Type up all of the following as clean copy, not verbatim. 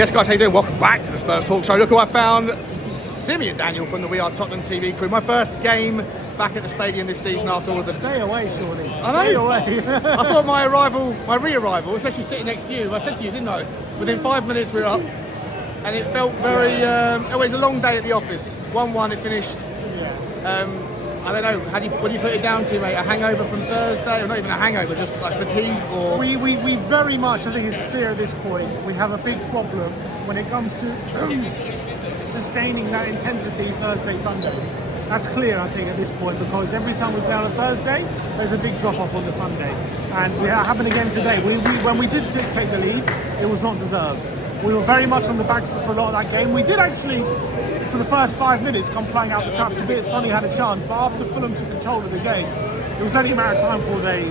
Yes, guys, how you doing? Welcome back to the Spurs Talk Show. Look who I found. Simeon Daniel from the We Are Tottenham TV crew. My first game back at the stadium this season after all of the... Stay away, surely. I know. Stay away. I thought my re-arrival, especially sitting next to you, I said to you, didn't I? Within 5 minutes we were up. And it felt very... it was a long day at the office. 1-1, it finished. Yeah. I don't know, what do you put it down to, mate? A hangover from Thursday? Or not even a hangover, just like fatigue? Or... We very much, I think it's clear at this point, we have a big problem when it comes to sustaining that intensity Thursday, Sunday. That's clear, I think, at this point, because every time we play on a Thursday, there's a big drop-off on the Sunday. And it happened again today. When we did take the lead, it was not deserved. We were very much on the back foot for a lot of that game. We did actually, for the first 5 minutes, come flying out the traps a bit. Sonny had a chance, but after Fulham took control of the game, it was only a matter of time before they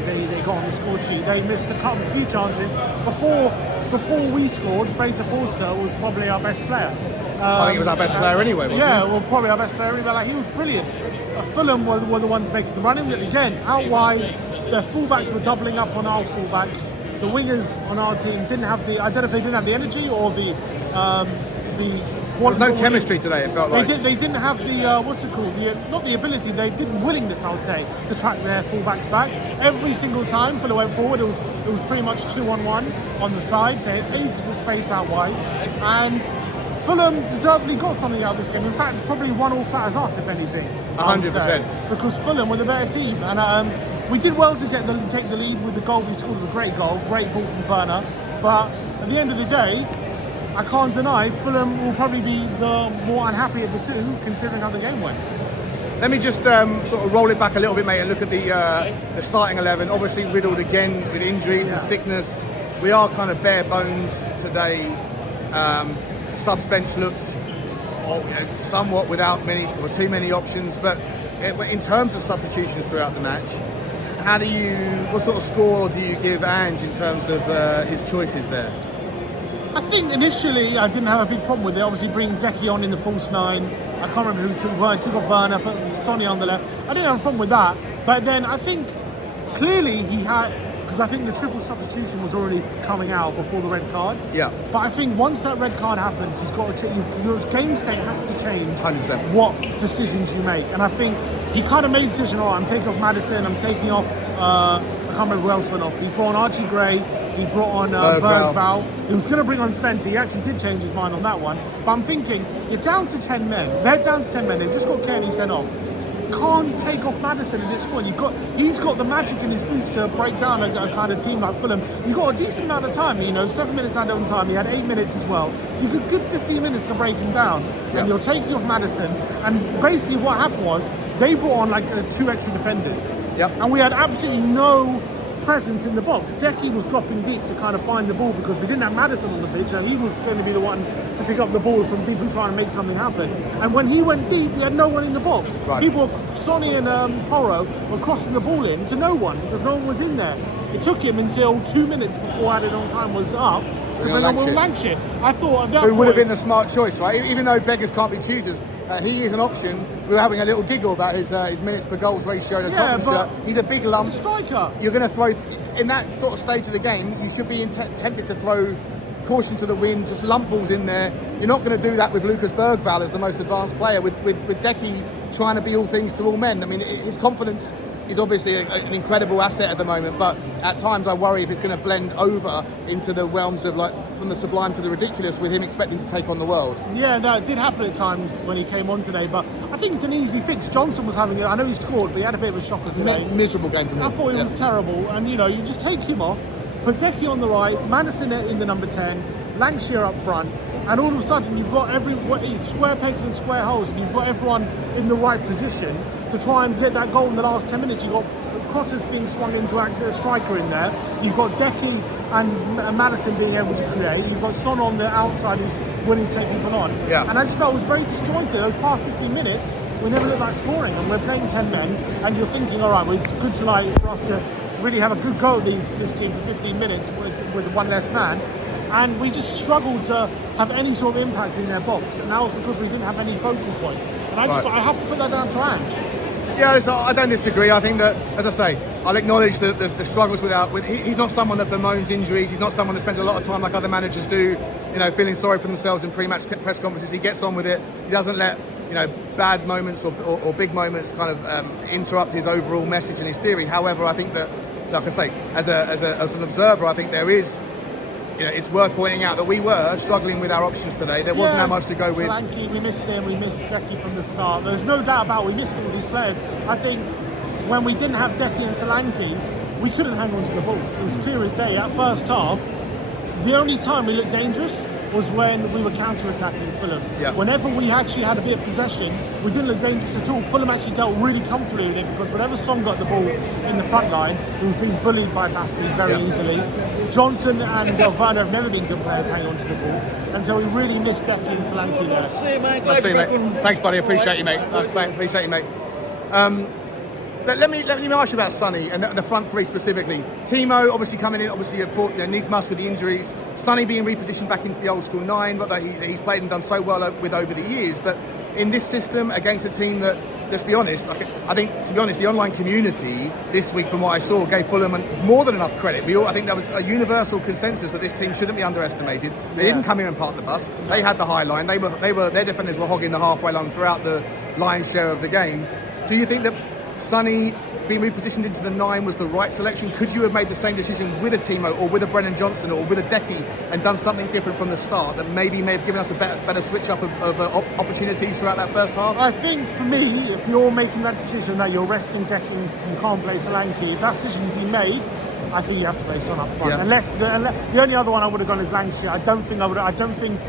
got on the score sheet. They missed a few chances. Before we scored, Fraser Forster was probably our best player. I think he was our best player anyway, wasn't he? Yeah, well, probably our best player anyway. Like, he was brilliant. Fulham were the ones making the running. Again, out wide, their fullbacks were doubling up on our fullbacks. The wingers on our team didn't have the... I don't know if they didn't have the energy or the there was no chemistry today, it felt like. They didn't have the, what's it called? Not the ability, they didn't willingness, I would say, to track their fullbacks back. Every single time Fulham went forward, it was pretty much 2-on-1 on the sides. They had acres of space out wide. And Fulham deservedly got something out of this game. In fact, probably won all flat as us, if anything. 100%. Because Fulham were the better team. And we did well to take the lead with the goal. We scored a great goal, great ball from Werner. But at the end of the day, I can't deny Fulham will probably be the more unhappy of the two, considering how the game went. Let me just sort of roll it back a little bit, mate, and look at the starting 11. Obviously riddled again with injuries and sickness. We are kind of bare bones today. Subs bench looks somewhat without many or too many options, but in terms of substitutions throughout the match, what sort of score do you give Ange in terms of his choices there? I think initially I didn't have a big problem with it. Obviously bringing Decky on in the false nine. I can't remember who took off Werner, put Sonny on the left. I didn't have a problem with that. But then I think clearly he had, because I think the triple substitution was already coming out before the red card. Yeah. But I think once that red card happens, he's got to change. Your game state has to change 100%. What decisions you make. And I think he kind of made a decision, all right, I'm taking off Maddison, I'm taking off, I can't remember who else went off. He brought on Archie Gray. He brought on Bergvall. He was going to bring on Spencer. He actually did change his mind on that one. But I'm thinking, you're down to 10 men. They're down to 10 men. They've just got Kearney sent off. Can't take off Maddison at this point. He's got the magic in his boots to break down a kind of team like Fulham. You've got a decent amount of time, 7 minutes added on time. He had 8 minutes as well. So you've got good 15 minutes to break him down. And you're taking off Maddison. And basically what happened was, they brought on like 2 extra defenders. Yep. And we had absolutely no presence in the box. Decky was dropping deep to kind of find the ball because we didn't have Maddison on the pitch, and he was going to be the one to pick up the ball from deep and try and make something happen. And when he went deep, he had no one in the box. Right. Sonny and Porro were crossing the ball in to no one because no one was in there. It took him until 2 minutes before added on time was up to bring on Will Lancashire. I thought at that point, would have been the smart choice, right? Even though beggars can't be choosers, he is an option. We were having a little giggle about his minutes per goals ratio in a Tottenham shirt. He's a big lump. He's a striker. You're going to throw, in that sort of stage of the game, you should be tempted to throw caution to the wind, just lump balls in there. You're not going to do that with Lucas Bergvall as the most advanced player, with Decky trying to be all things to all men. I mean, his confidence is obviously an incredible asset at the moment, but at times I worry if it's going to blend over into the realms of like from the sublime to the ridiculous with him expecting to take on the world. Yeah, no, it did happen at times when he came on today, but I think it's an easy fix. Johnson was having, I know he scored, but he had a bit of a shocker today. Miserable game for him. I thought it was terrible, and you just take him off, put Decky on the right, Maddison in the number 10, Lancashire up front, and all of a sudden you've got square pegs and square holes, and you've got everyone in the right position to try and get that goal in the last 10 minutes. You've got crosses being swung into a striker in there. You've got Decky and Maddison being able to create. You've got Son on the outside who's willing to take people on. Yeah. And I just felt it was very disjointed. Those past 15 minutes, we never looked like scoring, and we're playing 10 men, and you're thinking, all right, well, it's good tonight for us to really have a good go at this team for 15 minutes with one less man. And we just struggled to have any sort of impact in their box, and that was because we didn't have any focal point. And I have to put that down to Ange. Yeah, I don't disagree. I think that, as I say, I'll acknowledge the struggles he's not someone that bemoans injuries. He's not someone that spends a lot of time like other managers do, feeling sorry for themselves in pre-match press conferences. He gets on with it. He doesn't let bad moments or big moments kind of interrupt his overall message and his theory. However, I think that, like I say, as an observer, I think there is. It's worth pointing out that we were struggling with our options today. There wasn't that much to go with. Solanke, we missed him. We missed Decky from the start. There's no doubt about we missed all these players. I think when we didn't have Decky and Solanke, we couldn't hang on to the ball. It was clear as day. At first half, the only time we looked dangerous was when we were counter-attacking Fulham. Yeah. Whenever we actually had a bit of possession, we didn't look dangerous at all. Fulham actually dealt really comfortably with it because whenever Son got the ball in the front line, he was being bullied by Bassey very easily. Johnson and Werner have never been good players hanging on to the ball, and so we really missed Decky and Solanke there. See you, mate. Thanks, buddy. Appreciate you, mate. Appreciate you, mate. Let me ask you about Sonny and the front three specifically. Timo obviously coming in, needs must with the injuries. Sonny being repositioned back into the old school 9, but that he's played and done so well with over the years. But in this system against a team that, let's be honest, I think to be honest, the online community this week, from what I saw, gave Fulham more than enough credit. I think there was a universal consensus that this team shouldn't be underestimated. They didn't come here and park the bus. They had the high line. Their defenders were hogging the halfway line throughout the lion's share of the game. Do you think that Sonny being repositioned into the 9 was the right selection? Could you have made the same decision with a Timo or with a Brennan Johnson or with a Decky and done something different from the start that may have given us a better switch up of opportunities throughout that first half? I think for me, if you're making that decision that you're resting Decky and you can't play Solanke, if that decision's been made, I think you have to play Son up front. Unless the only other one I would have gone is Lancashire. I don't think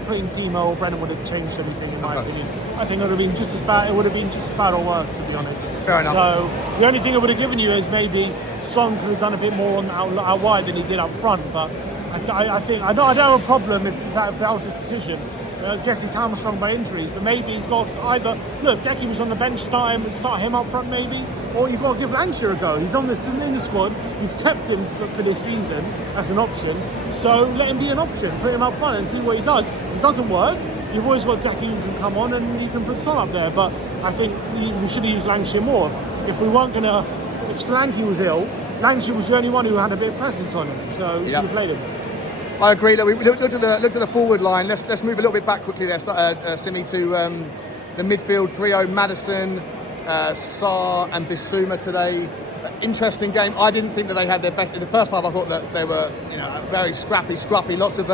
putting Timo or Brennan would have changed anything in my opinion. I think it would have been just as bad. It would have been just as bad or worse, to be honest. Fair enough. So the only thing it would have given you is maybe Son could have done a bit more on out wide than he did up front. But I think I don't have a problem if that was his decision. I guess he's hamstrung by injuries, but maybe he's got either if Decky was on the bench, start him up front maybe, or you've got to give Lancashire a go. He's in the squad. You've kept him for this season as an option, so let him be an option. Put him up front and see what he does. If it doesn't work, you've always got Decky who can come on and you can put Son up there. But I think we should have used Lancashire more. If Solanke was ill, Lancashire was the only one who had a bit of presence on him, so we should have played him. I agree. Look, we looked at the forward line. Let's move a little bit back quickly there, Simi, to the midfield trio: Maddison, Sarr, and Bissouma today. Interesting game. I didn't think that they had their best in the first half. I thought that they were, very scrappy, lots of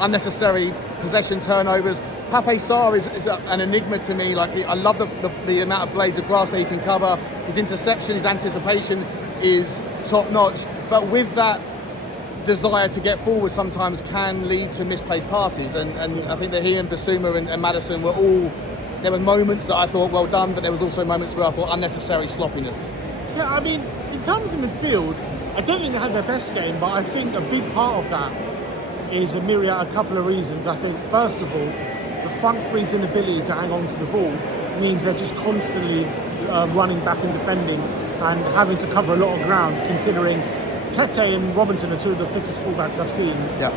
unnecessary possession turnovers. Pape Sarr is an enigma to me. I love the amount of blades of grass that he can cover. His interception, his anticipation is top notch. But with that desire to get forward sometimes can lead to misplaced passes, and I think that he and Bissouma and Maddison were there were moments that I thought well done, but there was also moments where I thought unnecessary sloppiness. Yeah, I mean, in terms of midfield, I don't think they had their best game, but I think a big part of that is a couple of reasons. I think first of all, the front three's inability to hang on to the ball means they're just constantly running back and defending and having to cover a lot of ground, considering Tete and Robinson are two of the fittest fullbacks I've seen,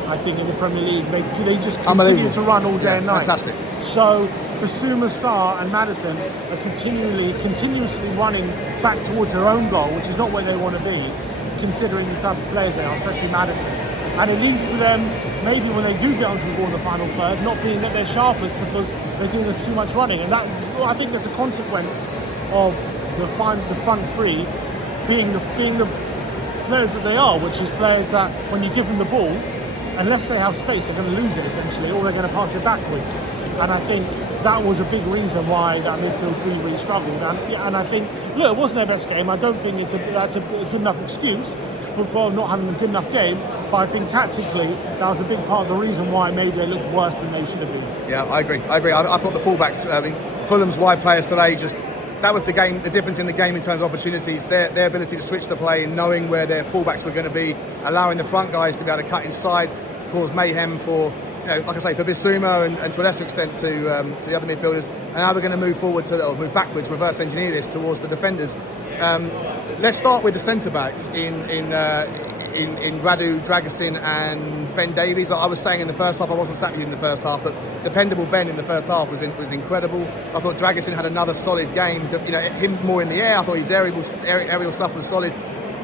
I think, in the Premier League. They just continue to run all day and night. Fantastic. So Bissouma, Sarr and Maddison are continuously running back towards their own goal, which is not where they want to be, considering the type of players they are, especially Maddison. And it leads to them, maybe when they do get onto the ball in the final third, not being at their sharpest because they're doing too much running. And that, I think that's a consequence of the front three being the players that they are, which is players that when you give them the ball, unless they have space, they're going to lose it essentially, or they're going to pass it backwards. And I think that was a big reason why that midfield three really struggled. And I think, look, it wasn't their best game. I don't think that's a good enough excuse for not having a good enough game. But I think tactically, that was a big part of the reason why maybe they looked worse than they should have been. Yeah, I agree. I thought the fullbacks, Fulham's wide players today that was the game, the difference in the game in terms of opportunities, their ability to switch the play and knowing where their fullbacks were going to be, allowing the front guys to be able to cut inside, cause mayhem for, like I say, for Bissouma and to a lesser extent to the other midfielders. And now we're going to move move backwards, reverse engineer this towards the defenders. Let's start with the centre backs in Radu, Dragusin and Ben Davies. Like I was saying in the first half, I wasn't sat with you in the first half, but dependable Ben in the first half was incredible. I thought Dragusin had another solid game. Him more in the air. I thought his aerial stuff was solid.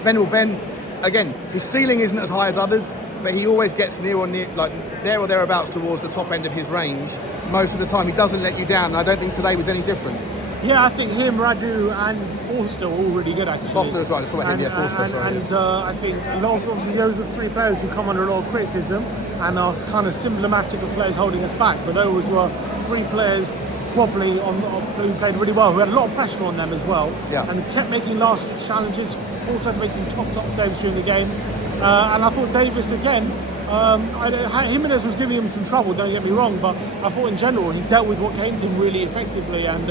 Ben, again, his ceiling isn't as high as others, but he always gets near, like there or thereabouts towards the top end of his range. Most of the time, he doesn't let you down. And I don't think today was any different. Yeah, I think him, Radu, and Forster were all really good actually. Forster as well. Just thought him, yeah, Forster. And I think a lot of obviously those are three players who come under a lot of criticism and are kind of symptomatic of players holding us back. But those were three players probably who played really well, who had a lot of pressure on them as well, and kept making last challenges. Also making some top saves during the game, and I thought Davis again. Jimenez was giving him some trouble. Don't get me wrong, but I thought in general he dealt with what came to him really effectively, and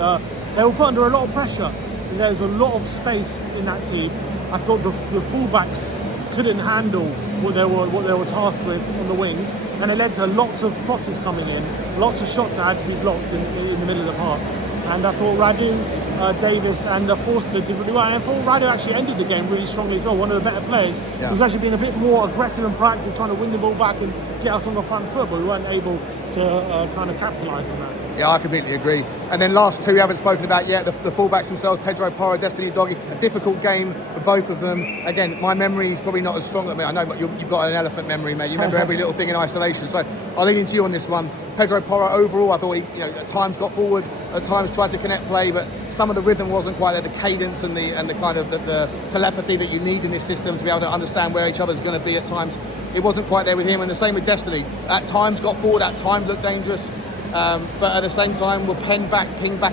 they were put under a lot of pressure. And there's a lot of space in that team. I thought the fullbacks couldn't handle what they were tasked with on the wings, and it led to lots of crosses coming in, lots of shots that had to be blocked in the middle of the park. And I thought Radu, Davis and Forster did really well. And I thought Radu actually ended the game really strongly as well. One of the better players. He was actually being a bit more aggressive and proactive, trying to win the ball back and get us on the front foot, but we weren't able to kind of capitalise on that. Yeah, I completely agree. And then last two we haven't spoken about yet, the fullbacks themselves, Pedro Porro, Destiny Udogie, a difficult game for both of them. Again, my memory is probably not as strong. I mean, I know you've got an elephant memory, mate. You remember every little thing in isolation. So I'll lean into you on this one. Pedro Porro, overall, I thought he, at times got forward, at times tried to connect play, but some of the rhythm wasn't quite there. The cadence and the kind of the telepathy that you need in this system to be able to understand where each other's going to be at times, it wasn't quite there with him. And the same with Destiny. At times got forward, at times looked dangerous. But at the same time, were pinged back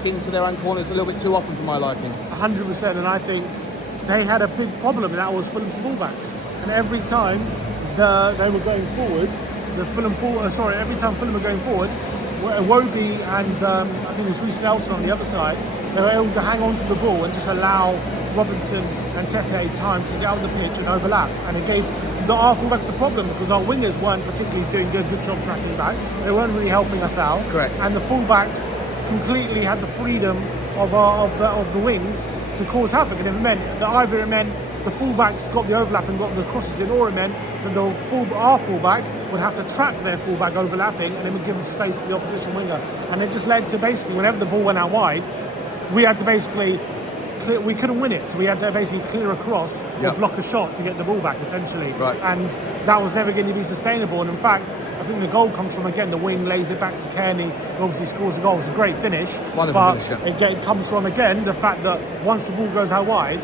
into their own corners a little bit too often for my liking. 100%, and I think they had a big problem, and that was Fulham's fullbacks. And every time they were going forward, every time Fulham were going forward, Iwobi and I think it was Reece Nelson on the other side, they were able to hang on to the ball and just allow Robinson and Tete time to get out the pitch and overlap. And it gave our fullbacks a problem because our wingers weren't particularly doing a good job tracking back. They weren't really helping us out. Correct. And the fullbacks completely had the freedom of the wings to cause havoc. And either it meant the fullbacks got the overlap and got the crosses in, or it meant that our fullback would have to track their fullback overlapping, and then would give space to the opposition winger. And it just led to basically whenever the ball went out wide, we had to basically we couldn't win it, so we had to basically clear across or block a shot to get the ball back, essentially. Right. And that was never going to be sustainable. And in fact, I think the goal comes from, again, the wing lays it back to Kearney, who obviously scores a goal. It's a great finish. Wonderful finish, Again, it comes from, again, the fact that once the ball goes out wide,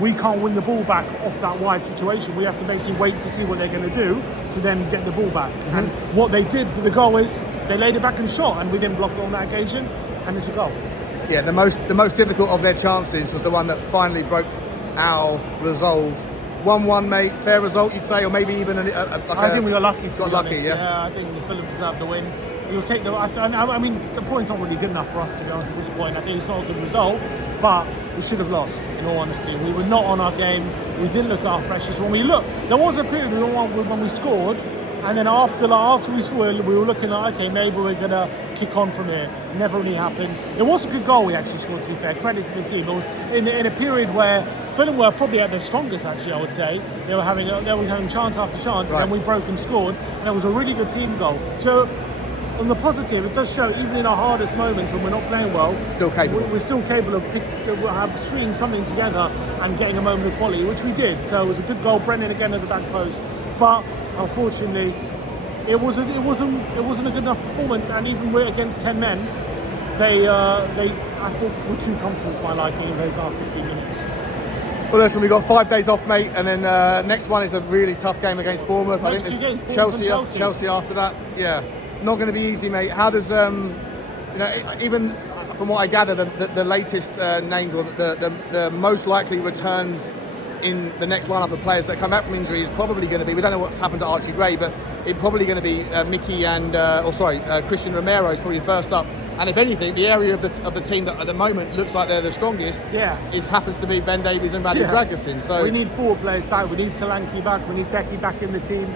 we can't win the ball back off that wide situation. We have to basically wait to see what they're going to do to then get the ball back. Mm-hmm. And what they did for the goal is they laid it back and shot, and we didn't block it on that occasion, and it's a goal. Yeah, the most difficult of their chances was the one that finally broke our resolve. 1-1, mate. Fair result, you'd say, or maybe even I think we got lucky. Got lucky, yeah. I think Fulham deserved the win. You'll take I mean, the point's not really good enough for us, to be honest, at this point. I think it's not a good result, but we should have lost, in all honesty. We were not on our game. We didn't look at our freshness. When we looked, there was a period when we scored, and then after we scored, we were looking like, okay, maybe we're going to kick on from here. Never really happened. It was a good goal we actually scored, to be fair. Credit to the team. It was in a period where Fulham were probably at their strongest, actually, I would say. They were having chance after chance, and then we broke and scored, and it was a really good team goal. So, on the positive, it does show, even in our hardest moments when we're not playing well, we're still capable of stringing something together and getting a moment of quality, which we did. So it was a good goal. Brennan again at the back post, but unfortunately, it wasn't a good enough performance. And even against 10 men, I thought were too comfortable for my liking in those last 15 minutes. Well, listen, we've got 5 days off, mate, and then next one is a really tough game against Bournemouth. I think there's Chelsea after that. Yeah. Not going to be easy, mate. How does, even from what I gather, the latest names, or the most likely returns in the next lineup of players that come back from injury is probably going to be, we don't know what's happened to Archie Gray, but it's probably going to be Micky and, Christian Romero is probably first up. And if anything, the area of the team that at the moment looks like they're the strongest happens to be Ben Davies and Radu Dragusin. So we need 4 players back. We need Solanke back. We need Becky back in the team.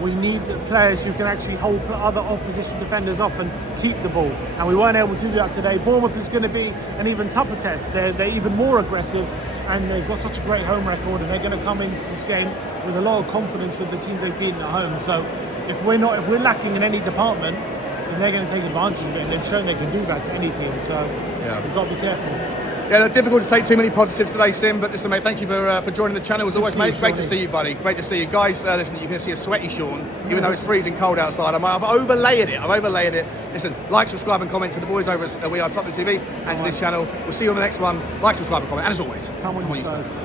We need players who can actually hold other opposition defenders off and keep the ball. And we weren't able to do that today. Bournemouth is going to be an even tougher test. They're even more aggressive, and they've got such a great home record, and they're going to come into this game with a lot of confidence with the teams they've beaten at home. So if we're lacking in any department, then they're going to take advantage of it. And they've shown they can do that to any team. So we've got to be careful. Yeah, look, difficult to take too many positives today, Sim, but listen, mate, thank you for joining the channel as always, mate. Great to see you, buddy. Great to see you. Guys, listen, you can see a sweaty Sean, even though it's freezing cold outside. I've overlaid it. Listen, like, subscribe and comment to the boys over at We Are Tottenham TV and to this channel. We'll see you on the next one. Like, subscribe and comment, and as always, come on, you Spurs.